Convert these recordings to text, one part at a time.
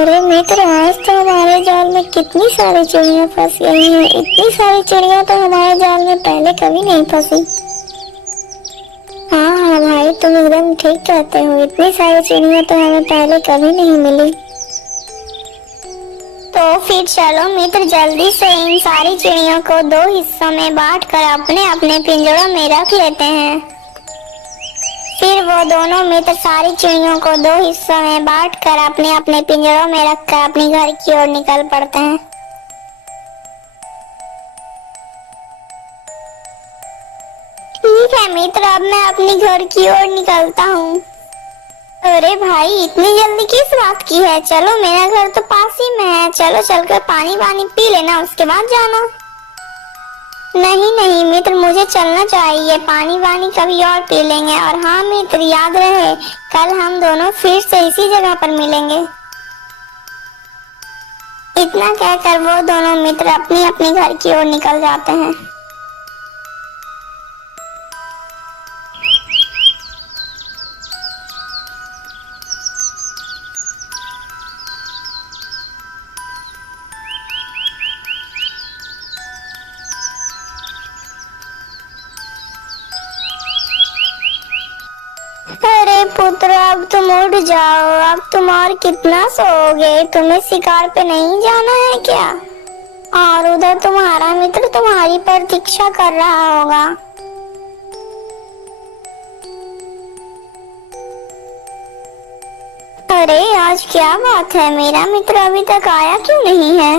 अरे मित्र, आज तो हमारे जाल में कितनी सारी चिड़िया फंस गई हैं। इतनी सारी चिड़िया तो हमारे जाल में पहले कभी नहीं फंसी। हाँ हाँ भाई, तुम एकदम ठीक कहते हो। इतनी सारी चिड़िया तो हमें पहले कभी नहीं मिली। तो फिर चलो मित्र, जल्दी से इन सारी चिड़ियों को दो हिस्सों में बांटकर अपने अपने पिंजरों में रख लेते हैं। फिर वो दोनों मित्र सारी चिड़ियों को दो हिस्सों में बांटकर अपने अपने पिंजरों में रखकर अपने घर की ओर निकल पड़ते हैं। ठीक है मित्र, अब मैं अपनी घर की ओर निकलता हूँ। अरे भाई, इतनी जल्दी किस बात की है? चलो, मेरा घर तो पास ही में है। चलो चलकर पानी वानी पी लेना, उसके बाद जाना। नहीं नहीं मित्र, मुझे चलना चाहिए। पानी वानी कभी और पी लेंगे। और हाँ मित्र, याद रहे, कल हम दोनों फिर से इसी जगह पर मिलेंगे। इतना कहकर वो दोनों मित्र अपनी अपनी घर की ओर निकल जाते हैं। अरे पुत्र, अब तुम उठ जाओ। अब तुम और कितना सोओगे? तुम्हें शिकार पे नहीं जाना है क्या? और उधर तुम्हारा मित्र तुम्हारी प्रतीक्षा कर रहा होगा। अरे आज क्या बात है, मेरा मित्र अभी तक आया क्यों नहीं है?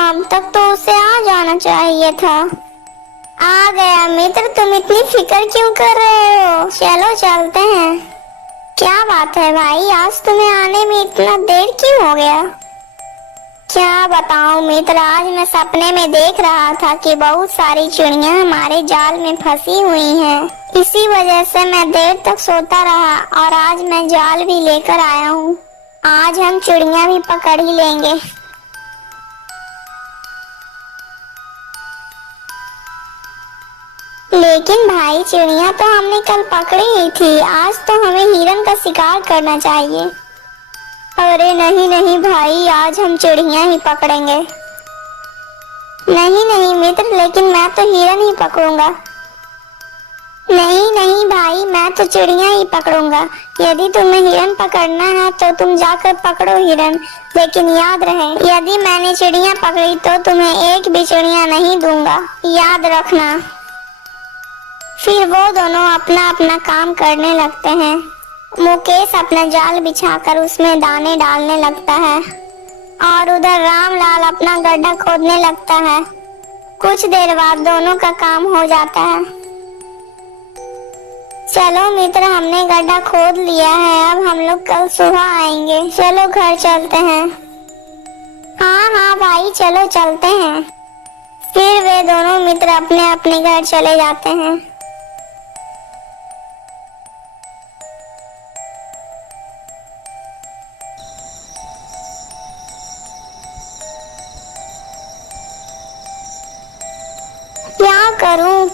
अब तक तो उसे आ जाना चाहिए था। आ गया मित्र, तुम इतनी फिक्र क्यों कर रहे हो? चलो चलते हैं। क्या बात है भाई, आज तुम्हें आने में इतना देर क्यों हो गया? क्या बताऊं मित्र, आज मैं सपने में देख रहा था कि बहुत सारी चिड़िया हमारे जाल में फंसी हुई हैं। इसी वजह से मैं देर तक सोता रहा और आज मैं जाल भी लेकर आया हूँ। आज हम चिड़िया भी पकड़ ही लेंगे। लेकिन भाई, चिड़िया तो हमने कल पकड़ी ही थी। आज तो हमें हिरन का शिकार करना चाहिए। अरे नहीं नहीं भाई, आज हम चिड़िया ही पकड़ेंगे। नहीं नहीं मित्र, लेकिन मैं तो हिरन ही पकड़ूंगा। नहीं नहीं भाई, मैं तो चिड़िया ही पकड़ूंगा। यदि तुम्हें हिरन पकड़ना है तो तुम जाकर पकड़ो हिरन। लेकिन याद रहे, यदि मैंने चिड़िया पकड़ी तो तुम्हें एक भी चिड़िया नहीं दूंगा, याद रखना। फिर वो दोनों अपना अपना काम करने लगते हैं। मुकेश अपना जाल बिछाकर उसमें दाने डालने लगता है और उधर रामलाल अपना गड्ढा खोदने लगता है। कुछ देर बाद दोनों का काम हो जाता है। चलो मित्र, हमने गड्ढा खोद लिया है। अब हम लोग कल सुबह आएंगे। चलो घर चलते हैं। हाँ हाँ भाई, चलो चलते हैं। फिर वे दोनों मित्र अपने अपने घर चले जाते हैं।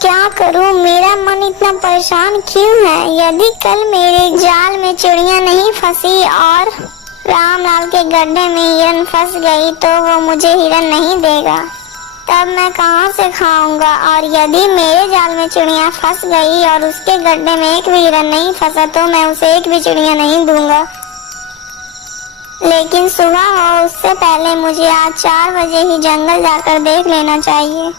क्या करूं, मेरा मन इतना परेशान क्यों है? यदि कल मेरे जाल में चिड़िया नहीं फंसी और रामलाल के गड्ढे में हिरन फंस गई तो वो मुझे हिरन नहीं देगा। तब मैं कहां से खाऊंगा? और यदि मेरे जाल में चिड़िया फंस गई और उसके गड्ढे में एक भी हिरन नहीं फंसा तो मैं उसे एक भी चिड़िया नहीं दूंगा। लेकिन सुबह हो उससे पहले मुझे आज 4 बजे ही जंगल जाकर देख लेना चाहिए।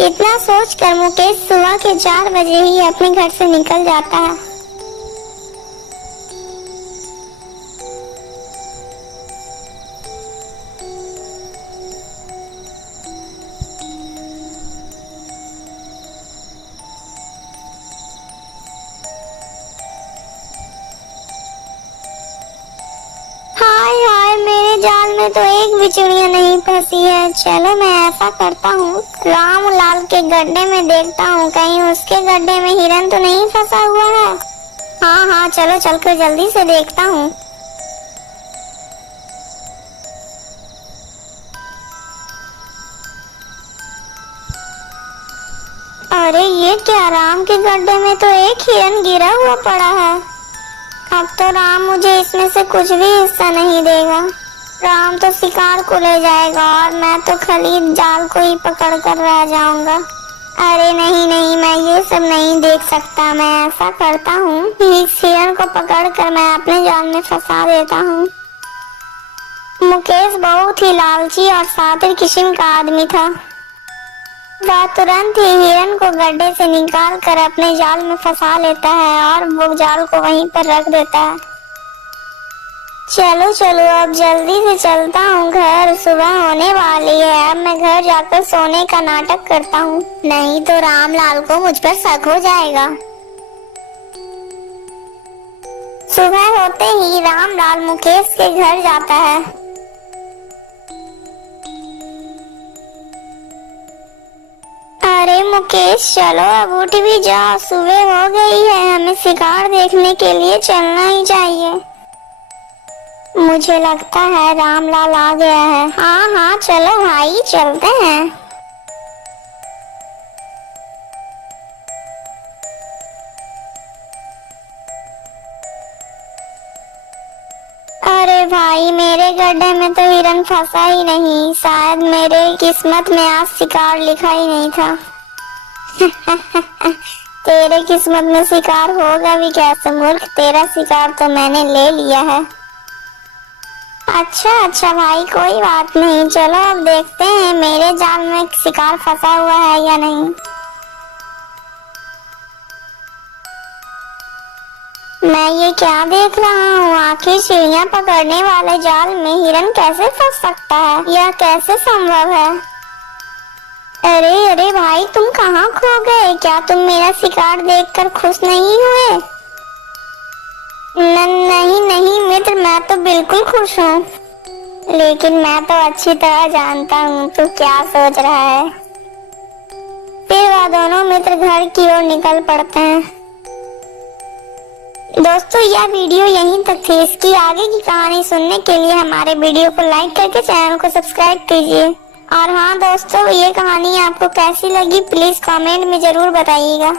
इतना सोचकर मुकेश सुबह के 4 बजे ही अपने घर से निकल जाता है। हाय हाय, मेरे जाल में में तो एक भी चिड़िया नहीं फंसी है। चलो मैं ऐसा करता हूँ, रामलाल के गड्ढे में देखता हूँ, कहीं उसके गड्ढे में हिरन तो नहीं फंसा हुआ है। हाँ हाँ, चलो चलकर जल्दी से देखता हूँ। अरे ये क्या, राम के गड्ढे में तो एक हिरन गिरा हुआ पड़ा है। अब तो राम मुझे इसमें से कुछ भी हिस्सा नहीं देगा। राम तो शिकार को ले जाएगा और मैं तो खाली जाल को ही पकड़ कर रह जाऊंगा। अरे नहीं नहीं, मैं ये सब नहीं देख सकता। मैं ऐसा करता हूँ, इस हिरन को पकड़ कर मैं अपने जाल में फंसा देता हूँ। मुकेश बहुत ही लालची और शातिर किस्म का आदमी था। वह तुरंत ही हिरन को गड्ढे से निकाल कर अपने जाल में फंसा लेता है और वो जाल को वहीं पर रख देता है। चलो चलो, अब जल्दी से चलता हूँ घर, सुबह होने वाली है। अब मैं घर जाकर सोने का नाटक करता हूँ, नहीं तो रामलाल को मुझ पर शक हो जाएगा। सुबह होते ही रामलाल मुकेश के घर जाता है। अरे मुकेश, चलो अब उठ भी जाओ, सुबह हो गई है, हमें शिकार देखने के लिए चलना ही चाहिए। मुझे लगता है रामलाल आ गया है। हाँ हाँ, चलो भाई चलते हैं। अरे भाई, मेरे गड्ढे में तो हिरन फंसा ही नहीं। शायद मेरे किस्मत में आज शिकार लिखा ही नहीं था। तेरे किस्मत में शिकार होगा भी कैसे मूर्ख, तेरा शिकार तो मैंने ले लिया है। अच्छा अच्छा भाई, कोई बात नहीं, चलो अब देखते हैं मेरे जाल में शिकार फंसा हुआ है या नहीं। मैं ये क्या देख रहा हूँ, आखिर चिड़िया पकड़ने वाले जाल में हिरन कैसे फंस सकता है? यह कैसे संभव है? अरे अरे भाई, तुम कहाँ खो गए? क्या तुम मेरा शिकार देखकर खुश नहीं हुए? नहीं नहीं मित्र, मैं तो बिल्कुल खुश हूँ, लेकिन मैं तो अच्छी तरह जानता हूँ तू क्या सोच रहा है। फिर वह दोनों मित्र घर की ओर निकल पड़ते हैं। दोस्तों, यह वीडियो यहीं तक थी। इसकी आगे की कहानी सुनने के लिए हमारे वीडियो को लाइक करके चैनल को सब्सक्राइब कीजिए। और हाँ दोस्तों, ये कहानी आपको कैसी लगी प्लीज कमेंट में जरूर बताइएगा।